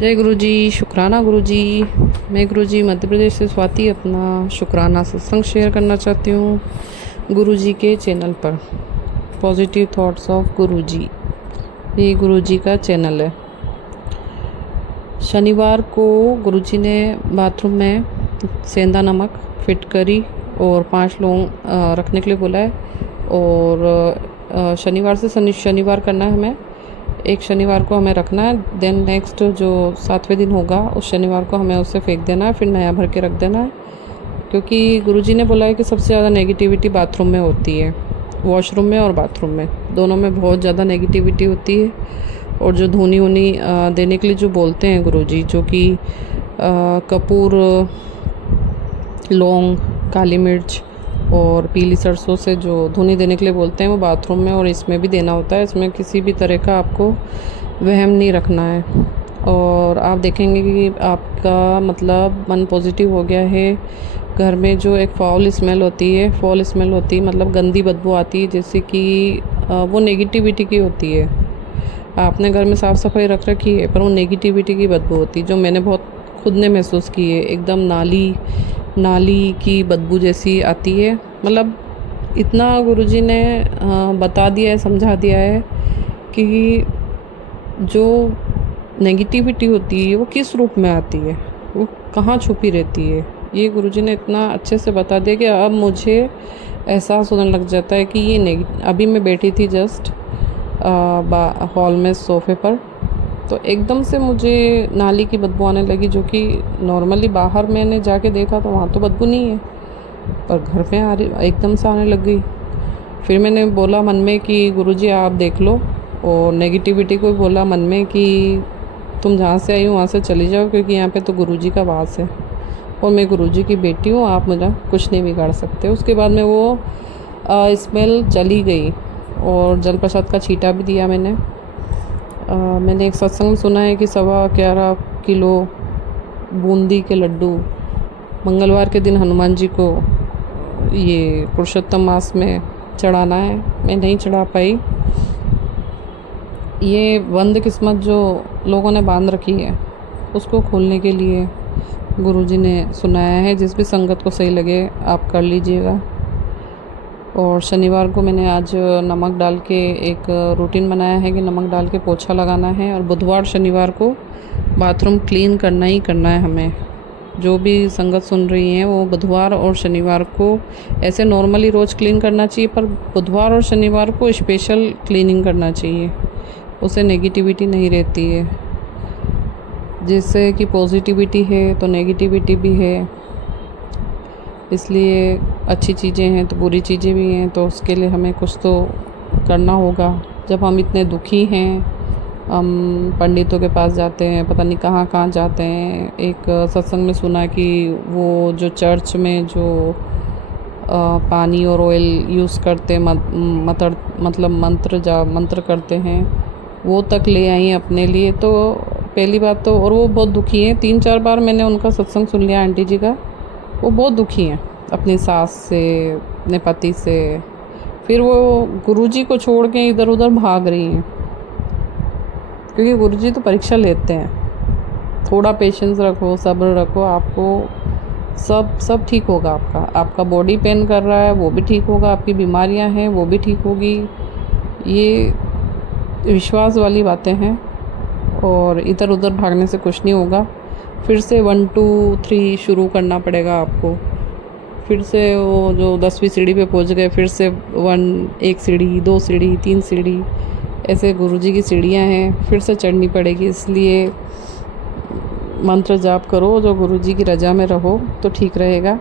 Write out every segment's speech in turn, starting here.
जय गुरु जी, शुक्राना गुरु जी। मैं गुरु जी मध्य प्रदेश से स्वाति अपना शुक्राना सत्संग शेयर करना चाहती हूँ गुरु जी के चैनल पर। पॉजिटिव थॉट्स ऑफ गुरु जी, ये गुरु जी का चैनल है। शनिवार को गुरु जी ने बाथरूम में सेंधा नमक, फिटकरी और 5 लौंग रखने के लिए बोला है। और शनिवार से शनिवार करना है हमें। एक शनिवार को हमें रखना है, देन नेक्स्ट जो 7वें दिन होगा उस शनिवार को हमें उसे फेंक देना है, फिर नया भर के रख देना है। क्योंकि गुरुजी ने बोला है कि सबसे ज़्यादा नेगेटिविटी बाथरूम में होती है, वॉशरूम में और बाथरूम में, दोनों में बहुत ज़्यादा नेगेटिविटी होती है। और जो धुनी उनी देने के लिए जो बोलते हैं गुरुजी, जो कि कपूर, लौंग, काली मिर्च और पीली सरसों से जो धुनी देने के लिए बोलते हैं, वो बाथरूम में और इसमें भी देना होता है। इसमें किसी भी तरह का आपको वहम नहीं रखना है। और आप देखेंगे कि आपका मतलब मन पॉजिटिव हो गया है। घर में जो एक फाउल स्मेल होती है, मतलब गंदी बदबू आती है, जैसे कि वो नेगेटिविटी की होती है। आपने घर में साफ़ सफाई रख रखी है पर वो नेगेटिविटी की बदबू होती है, जो मैंने बहुत खुद ने महसूस की है। एकदम नाली की बदबू जैसी आती है। मतलब इतना गुरुजी ने बता दिया है, समझा दिया है कि जो नेगेटिविटी होती है वो किस रूप में आती है, वो कहाँ छुपी रहती है। ये गुरुजी ने इतना अच्छे से बता दिया कि अब मुझे एहसास होने लग जाता है कि ये अभी मैं बैठी थी जस्ट हॉल में सोफ़े पर, तो एकदम से मुझे नाली की बदबू आने लगी, जो कि नॉर्मली बाहर मैंने जाके देखा तो वहाँ तो बदबू नहीं है, पर घर पे एकदम से आने लग गई। फिर मैंने बोला मन में कि गुरुजी आप देख लो, और नेगेटिविटी को भी बोला मन में कि तुम जहाँ से आई हो वहाँ से चली जाओ, क्योंकि यहाँ पे तो गुरुजी का वास है और मैं गुरुजी की बेटी हूँ, आप मुझे कुछ नहीं बिगाड़ सकते। उसके बाद में वो स्मेल चली गई और जल प्रसाद का छींटा भी दिया मैंने। मैंने एक सत्संग में सुना है कि 11.25 किलो बूंदी के लड्डू मंगलवार के दिन हनुमान जी को ये पुरुषोत्तम मास में चढ़ाना है। मैं नहीं चढ़ा पाई। ये बंद किस्मत जो लोगों ने बांध रखी है उसको खोलने के लिए गुरुजी ने सुनाया है। जिस भी संगत को सही लगे आप कर लीजिएगा। और शनिवार को मैंने आज नमक डाल के एक रूटीन बनाया है कि नमक डाल के पोछा लगाना है। और बुधवार शनिवार को बाथरूम क्लीन करना ही करना है हमें। जो भी संगत सुन रही हैं वो बुधवार और शनिवार को, ऐसे नॉर्मली रोज़ क्लीन करना चाहिए, पर बुधवार और शनिवार को स्पेशल क्लीनिंग करना चाहिए, उससे नेगेटिविटी नहीं रहती है। जैसे कि पॉजिटिविटी है तो नेगेटिविटी भी है, इसलिए अच्छी चीज़ें हैं तो बुरी चीज़ें भी हैं, तो उसके लिए हमें कुछ तो करना होगा। जब हम इतने दुखी हैं, हम पंडितों के पास जाते हैं, पता नहीं कहाँ कहाँ जाते हैं। एक सत्संग में सुना कि वो जो चर्च में जो पानी और ऑयल यूज़ करते, मंत्र करते हैं, वो तक ले आई अपने लिए। तो पहली बात तो, और वो बहुत दुखी हैं। 3-4 बार मैंने उनका सत्संग सुन लिया आंटी जी का। वो बहुत दुखी हैं अपनी सास से, अपने पति से। फिर वो गुरुजी को छोड़ के इधर उधर भाग रही हैं, क्योंकि गुरुजी तो परीक्षा लेते हैं। थोड़ा पेशेंस रखो, सब्र रखो, आपको सब ठीक होगा। आपका बॉडी पेन कर रहा है वो भी ठीक होगा, आपकी बीमारियां हैं वो भी ठीक होगी। ये विश्वास वाली बातें हैं, और इधर उधर भागने से कुछ नहीं होगा। फिर से 1 2 3 शुरू करना पड़ेगा आपको। फिर से वो जो 10वीं सीढ़ी पे पहुंच गए, फिर से 1 सीढ़ी, 2 सीढ़ी, 3 सीढ़ी, ऐसे गुरुजी की सीढ़ियाँ हैं, फिर से चढ़नी पड़ेगी। इसलिए मंत्र जाप करो, जो गुरुजी की रजा में रहो तो ठीक रहेगा।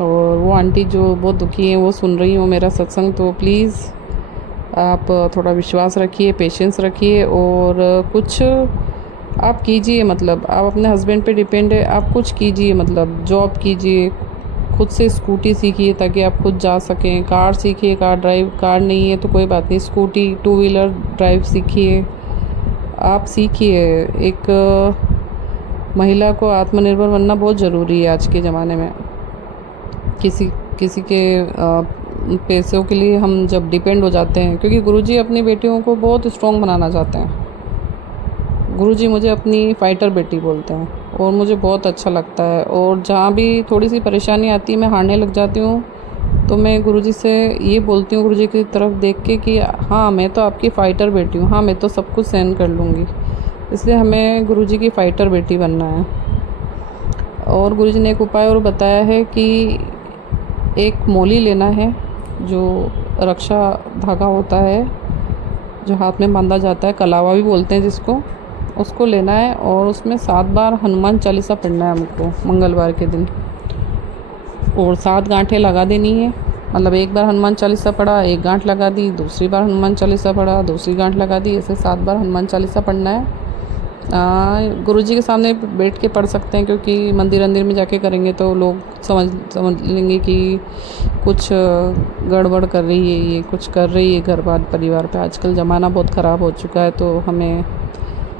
और वो आंटी जो बहुत दुखी हैं वो सुन रही हो मेरा सत्संग, तो प्लीज़ आप थोड़ा विश्वास रखिए, पेशेंस रखिए, और कुछ आप कीजिए। मतलब आप अपने हस्बैंड पे डिपेंड है, आप कुछ कीजिए, मतलब जॉब कीजिए, खुद से स्कूटी सीखिए ताकि आप खुद जा सकें। कार सीखिए, कार नहीं है तो कोई बात नहीं, स्कूटी 2 व्हीलर ड्राइव सीखिए। आप सीखिए। एक महिला को आत्मनिर्भर बनना बहुत ज़रूरी है आज के ज़माने में। किसी के पैसों के लिए हम जब डिपेंड हो जाते हैं, क्योंकि गुरुजी अपनी बेटियों को बहुत स्ट्रॉन्ग बनाना चाहते हैं। गुरुजी मुझे अपनी फ़ाइटर बेटी बोलते हैं और मुझे बहुत अच्छा लगता है। और जहाँ भी थोड़ी सी परेशानी आती है, मैं हारने लग जाती हूँ, तो मैं गुरुजी से ये बोलती हूँ, गुरुजी की तरफ देख के कि हाँ, मैं तो आपकी फ़ाइटर बेटी हूँ, हाँ, मैं तो सब कुछ सहन कर लूँगी। इसलिए हमें गुरुजी की फ़ाइटर बेटी बनना है। और गुरुजी ने एक उपाय और बताया है कि एक मोली लेना है, जो रक्षा धागा होता है, जो हाथ में बांधा जाता है, कलावा भी बोलते हैं जिसको, उसको लेना है और उसमें 7 बार हनुमान चालीसा पढ़ना है हमको मंगलवार के दिन। और 7 गांठें लगा देनी है, मतलब एक बार हनुमान चालीसा पढ़ा, एक गांठ लगा दी, दूसरी बार हनुमान चालीसा पढ़ा, दूसरी गांठ लगा दी, ऐसे 7 बार हनुमान चालीसा पढ़ना है। गुरुजी के सामने बैठ के पढ़ सकते हैं, क्योंकि मंदिर में जाके करेंगे तो लोग समझ लेंगे कि कुछ गड़बड़ कर रही है, ये कुछ कर रही है घर बार परिवार पे। आजकल ज़माना बहुत ख़राब हो चुका है, तो हमें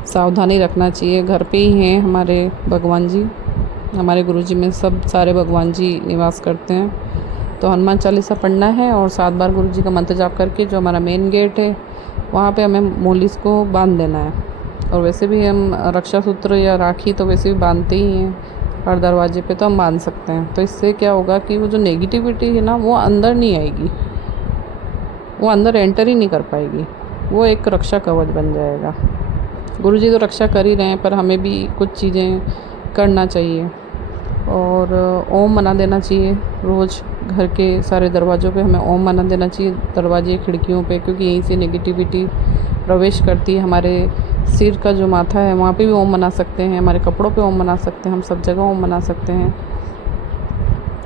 सावधानी रखना चाहिए। घर पे ही हैं हमारे भगवान जी, हमारे गुरुजी में सब सारे भगवान जी निवास करते हैं। तो हनुमान चालीसा पढ़ना है और 7 बार गुरुजी का मंत्र जाप करके जो हमारा मेन गेट है वहाँ पे हमें मोलिस को बांध देना है। और वैसे भी हम रक्षा सूत्र या राखी तो वैसे भी बांधते ही हैं हर दरवाजे पे, तो हम बांध सकते हैं। तो इससे क्या होगा कि वो जो नेगेटिविटी है ना, वो अंदर नहीं आएगी, वो अंदर एंटर ही नहीं कर पाएगी, वो एक रक्षा कवच बन जाएगा। गुरुजी तो रक्षा कर ही रहे हैं, पर हमें भी कुछ चीज़ें करना चाहिए। और ओम मना देना चाहिए रोज़, घर के सारे दरवाज़ों पे हमें ओम मना देना चाहिए, दरवाजे खिड़कियों पे, क्योंकि यहीं से नेगेटिविटी प्रवेश करती है। हमारे सिर का जो माथा है वहाँ पे भी ओम मना सकते हैं, हमारे कपड़ों पे ओम मना सकते हैं, हम सब जगह ओम मना सकते हैं।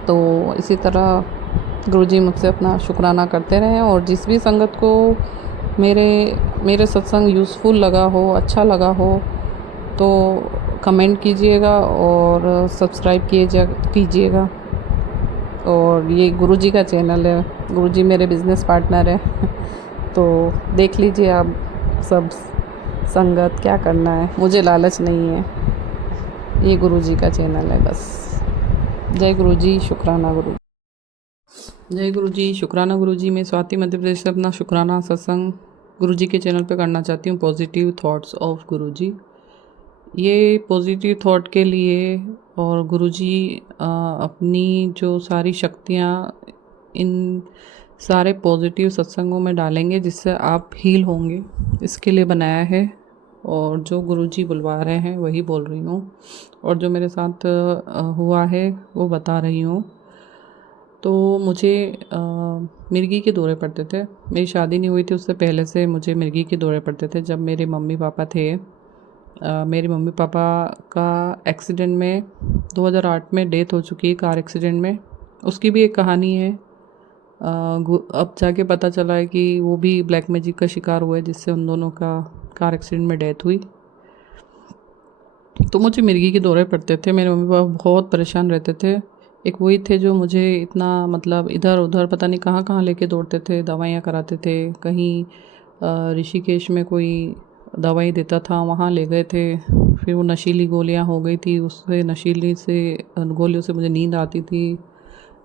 तो इसी तरह गुरुजी मुझसे अपना शुक्राना करते रहें। और जिस भी संगत को मेरे सत्संग यूज़फुल लगा हो, अच्छा लगा हो, तो कमेंट कीजिएगा और सब्सक्राइब कीजिएगा। और ये गुरुजी का चैनल है, गुरुजी मेरे बिज़नेस पार्टनर है तो देख लीजिए आप सब संगत, क्या करना है, मुझे लालच नहीं है, ये गुरुजी का चैनल है बस। जय गुरुजी, शुक्राना गुरु। जय गुरुजी, शुक्राना गुरुजी। मैं स्वाति मध्य प्रदेश से अपना शुक्राना सत्संग गुरुजी के चैनल पे करना चाहती हूँ, पॉजिटिव थॉट्स ऑफ गुरुजी। ये पॉजिटिव थॉट के लिए और गुरुजी अपनी जो सारी शक्तियाँ इन सारे पॉजिटिव सत्संगों में डालेंगे, जिससे आप हील होंगे, इसके लिए बनाया है। और जो गुरुजी बुलवा रहे हैं वही बोल रही हूँ, और जो मेरे साथ हुआ है वो बता रही हूँ। तो मुझे मिर्गी के दौरे पड़ते थे, मेरी शादी नहीं हुई थी उससे पहले से मुझे मिर्गी के दौरे पड़ते थे। जब मेरे मम्मी पापा थे, मेरे मम्मी पापा का एक्सीडेंट में 2008 में डेथ हो चुकी है, कार एक्सीडेंट में। उसकी भी एक कहानी है। अब जाके पता चला है कि वो भी ब्लैक मैजिक का शिकार हुआ है, जिससे उन दोनों का कार एक्सीडेंट में डेथ हुई। तो मुझे मिर्गी के दौरे पड़ते थे, मेरे मम्मी पापा बहुत परेशान रहते थे। एक वही थे जो मुझे इतना मतलब इधर उधर पता नहीं कहाँ कहाँ लेके दौड़ते थे, दवाइयाँ कराते थे। कहीं ऋषिकेश में कोई दवाई देता था, वहाँ ले गए थे। फिर वो नशीली गोलियाँ हो गई थी, उससे नशीली से गोलियों से मुझे नींद आती थी,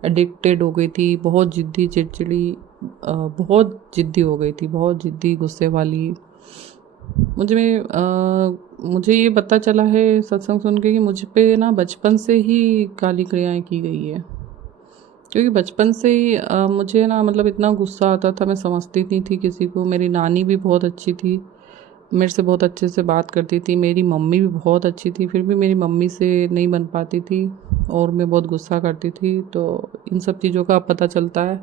एडिक्टेड हो गई थी, बहुत ज़िद्दी चिड़चिड़ी, बहुत ज़िद्दी हो गई थी, बहुत ज़िद्दी गुस्से वाली। मुझे ये पता चला है सत्संग सुन के कि मुझ पे ना बचपन से ही काली क्रियाएं की गई है। क्योंकि बचपन से ही मुझे ना मतलब इतना गुस्सा आता था, मैं समझती नहीं थी किसी को। मेरी नानी भी बहुत अच्छी थी, मेरे से बहुत अच्छे से बात करती थी। मेरी मम्मी भी बहुत अच्छी थी, फिर भी मेरी मम्मी से नहीं बन पाती थी और मैं बहुत गुस्सा करती थी। तो इन सब चीज़ों का अब पता चलता है।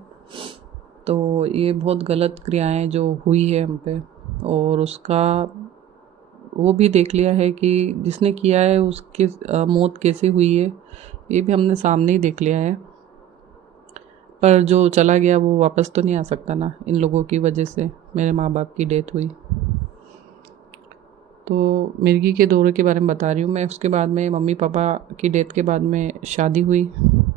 तो ये बहुत गलत क्रियाएं जो हुई है हम पे, और उसका वो भी देख लिया है कि जिसने किया है उसकी मौत कैसे हुई है, ये भी हमने सामने ही देख लिया है। पर जो चला गया वो वापस तो नहीं आ सकता ना, इन लोगों की वजह से मेरे माँ बाप की डेथ हुई। तो मिर्गी के दौरे के बारे में बता रही हूँ मैं। उसके बाद में मम्मी पापा की डेथ के बाद में शादी हुई।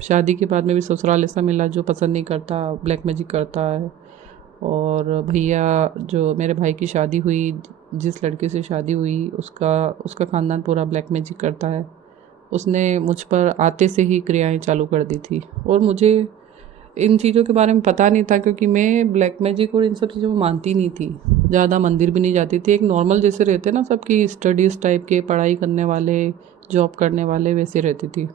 शादी के बाद में भी ससुराल ऐसा मिला जो पसंद नहीं करता, ब्लैक मैजिक करता है। और भैया, जो मेरे भाई की शादी हुई, जिस लड़के से शादी हुई, उसका ख़ानदान पूरा ब्लैक मैजिक करता है। उसने मुझ पर आते से ही क्रियाएं चालू कर दी थी। और मुझे इन चीज़ों के बारे में पता नहीं था, क्योंकि मैं ब्लैक मैजिक और इन सब चीज़ों में मानती नहीं थी। ज़्यादा मंदिर भी नहीं जाती थी। एक नॉर्मल जैसे रहते ना सबकी स्टडीज़ टाइप के, पढ़ाई करने वाले, जॉब करने वाले, वैसे रहती थी।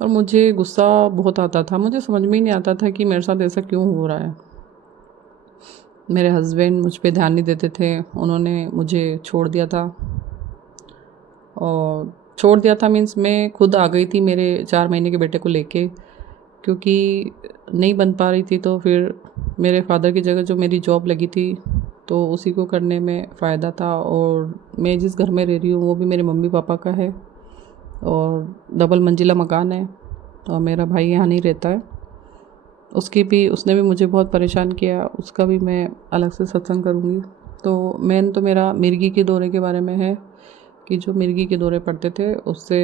और मुझे गुस्सा बहुत आता था। मुझे समझ में ही नहीं आता था कि मेरे साथ ऐसा क्यों हो रहा है। मेरे हस्बैंड मुझ पे ध्यान नहीं देते थे। उन्होंने मुझे छोड़ दिया था। और छोड़ दिया था मीन्स मैं खुद आ गई थी मेरे 4 महीने के बेटे को लेके, क्योंकि नहीं बन पा रही थी। तो फिर मेरे फादर की जगह जो मेरी जॉब लगी थी तो उसी को करने में फ़ायदा था। और मैं जिस घर में रह रही हूँ वो भी मेरे मम्मी पापा का है और डबल मंजिला मकान है। और मेरा भाई यहाँ नहीं रहता है। उसने भी मुझे बहुत परेशान किया। उसका भी मैं अलग से सत्संग करूँगी। तो मेन तो मेरा मिर्गी के दौरे के बारे में है कि जो मिर्गी के दौरे पड़ते थे उससे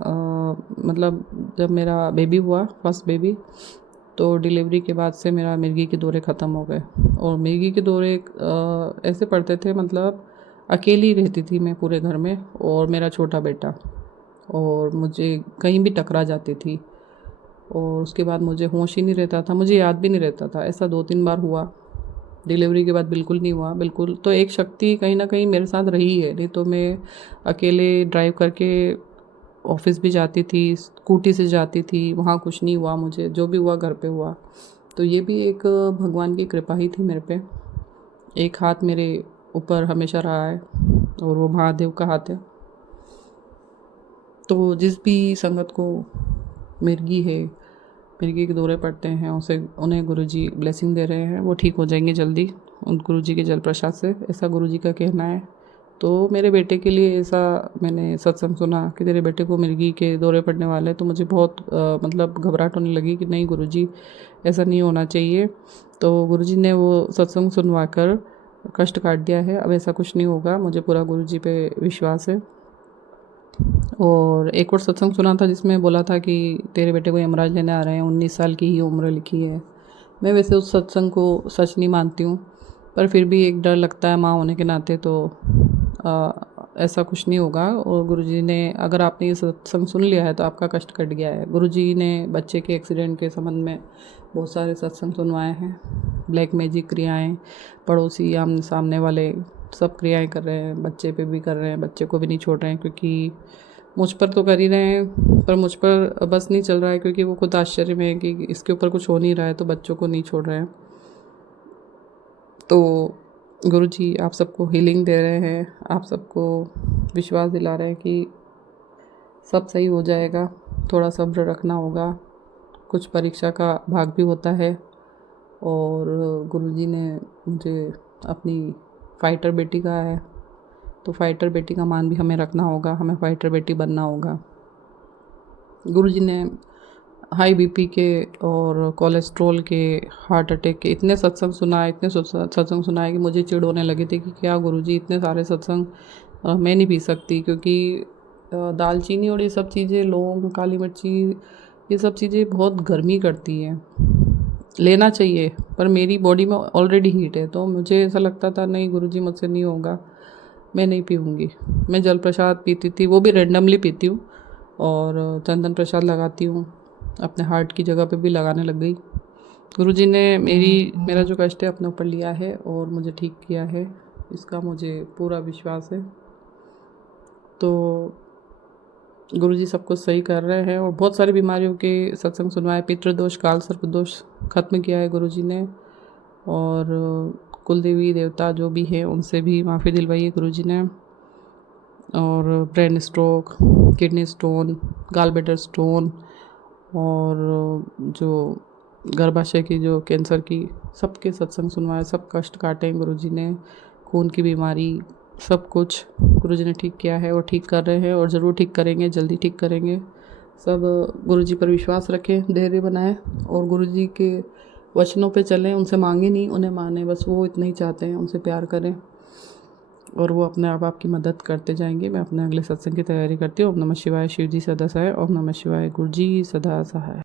मतलब जब मेरा बेबी हुआ, फर्स्ट बेबी, तो डिलीवरी के बाद से मेरा मिर्गी के दौरे ख़त्म हो गए। और मिर्गी के दौरे ऐसे पड़ते थे, मतलब अकेली रहती थी मैं पूरे घर में और मेरा छोटा बेटा, और मुझे कहीं भी टकरा जाती थी। और उसके बाद मुझे होश ही नहीं रहता था, मुझे याद भी नहीं रहता था। ऐसा 2-3 बार हुआ। डिलीवरी के बाद बिल्कुल नहीं हुआ, बिल्कुल। तो एक शक्ति कहीं ना कहीं मेरे साथ रही है। नहीं तो मैं अकेले ड्राइव करके ऑफिस भी जाती थी, स्कूटी से जाती थी, वहाँ कुछ नहीं हुआ मुझे। जो भी हुआ घर पे हुआ। तो ये भी एक भगवान की कृपा ही थी मेरे पे। एक हाथ मेरे ऊपर हमेशा रहा है और वो महादेव का हाथ है। तो जिस भी संगत को मिर्गी है, मिर्गी के दौरे पड़ते हैं, उन्हें गुरुजी ब्लेसिंग दे रहे हैं, वो ठीक हो जाएंगे जल्दी उन गुरुजी के जल प्रसाद से, ऐसा गुरुजी का कहना है। तो मेरे बेटे के लिए ऐसा मैंने सत्संग सुना कि तेरे बेटे को मिर्गी के दौरे पड़ने वाले हैं, तो मुझे बहुत मतलब घबराहट होने लगी कि नहीं गुरुजी, ऐसा नहीं होना चाहिए। तो गुरुजी ने वो सत्संग सुनवा कर कष्ट काट दिया है। अब ऐसा कुछ नहीं होगा, मुझे पूरा गुरुजी पे विश्वास है। और एक और सत्संग सुना था जिसमें बोला था कि तेरे बेटे को यमराज लेने आ रहे हैं, 19 साल की ही उम्र लिखी है। मैं वैसे उस सत्संग को सच नहीं मानती हूँ, पर फिर भी एक डर लगता है माँ होने के नाते। तो ऐसा कुछ नहीं होगा। और गुरुजी ने, अगर आपने ये सत्संग सुन लिया है तो आपका कष्ट कट गया है। गुरुजी ने बच्चे के एक्सीडेंट के संबंध में बहुत सारे सत्संग सुनवाए हैं। ब्लैक मैजिक क्रियाएँ, पड़ोसी आमने सामने वाले सब क्रियाएँ कर रहे हैं, बच्चे पे भी कर रहे हैं, बच्चे को भी नहीं छोड़ रहे हैं। क्योंकि मुझ पर तो कर ही रहे हैं, पर मुझ पर बस नहीं चल रहा है, क्योंकि वो खुद आश्चर्य में है कि इसके ऊपर कुछ हो नहीं रहा है तो बच्चों को नहीं छोड़ रहे हैं। तो गुरुजी आप सबको हीलिंग दे रहे हैं, आप सबको विश्वास दिला रहे हैं कि सब सही हो जाएगा। थोड़ा सब्र रखना होगा, कुछ परीक्षा का भाग भी होता है। और गुरुजी ने मुझे अपनी फाइटर बेटी कहा है, तो फाइटर बेटी का मान भी हमें रखना होगा, हमें फाइटर बेटी बनना होगा। गुरुजी ने हाई बीपी के और कोलेस्ट्रॉल के, हार्ट अटैक के इतने सत्संग सुनाए, इतने सत्संग सुनाए कि मुझे चिढ़ होने लगी थी कि क्या गुरुजी इतने सारे सत्संग मैं नहीं पी सकती। क्योंकि दालचीनी और ये सब चीज़ें, लौंग, काली मिर्ची, ये सब चीज़ें बहुत गर्मी करती हैं। लेना चाहिए, पर मेरी बॉडी में ऑलरेडी हीट है, तो मुझे ऐसा लगता था नहीं गुरुजी मुझसे नहीं होगा, मैं नहीं पीऊँगी। मैं जल प्रसाद पीती थी, वो भी रैंडमली पीती हूँ। और चंदन प्रसाद लगाती हूँ, अपने हार्ट की जगह पे भी लगाने लग गई। गुरुजी ने मेरा जो कष्ट है अपने ऊपर लिया है और मुझे ठीक किया है, इसका मुझे पूरा विश्वास है। तो गुरुजी सब कुछ सही कर रहे हैं। और बहुत सारी बीमारियों के सत्संग सुनवाए, पितृदोष, काल सर्प दोष खत्म किया है गुरुजी ने। और कुल देवी देवता जो भी हैं उनसे भी माफ़ी दिलवाई है गुरुजी ने। और brain stroke, kidney stone, gall bladder stone, और जो गर्भाशय की जो कैंसर की, सबके सत्संग सुनवाए, सब कष्ट काटे हैं गुरुजी ने। खून की बीमारी, सब कुछ गुरुजी ने ठीक किया है और ठीक कर रहे हैं और ज़रूर ठीक करेंगे, जल्दी ठीक करेंगे। सब गुरुजी पर विश्वास रखें, धैर्य बनाएं और गुरुजी के वचनों पे चलें। उनसे मांगे नहीं, उन्हें माने, बस वो इतना ही चाहते हैं। उनसे प्यार करें और वो अपने आप आपकी मदद करते जाएंगे। मैं अपने अगले सत्संग की तैयारी करती हूँ। ओम नमः शिवाय, शिव जी सदा सहाय। ओम नमः शिवाय, गुरु जी सदा सहाय।